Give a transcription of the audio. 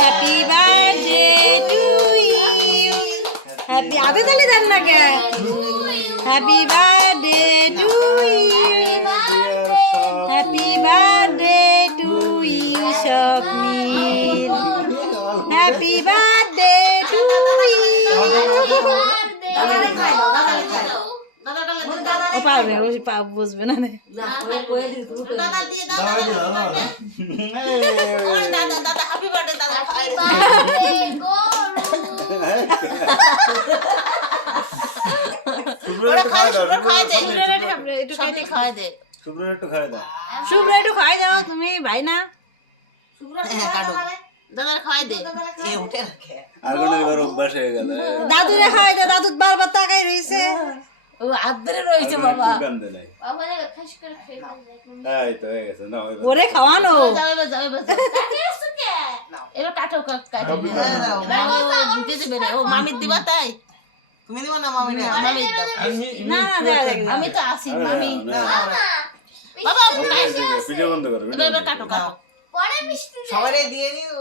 Happy birthday to you. Happy আগে তাহলে দেন না কে? Happy birthday to you. Happy birthday to you Swapnil. Happy birthday to you. ও পারবে, ও বুঝবে না। শুভ্র একটু খাই দাও তুমি, ভাই না? দাদুরে খাওয়াই দাও, দাদু বারবার তাকাই রয়েছে। ওরে খাওয়ানো মামির দিবা তাই তুমি দিবা না? মামি না আমি তো আসি মামি বাবা কাটো কাটো সবাই দিয়ে দিও।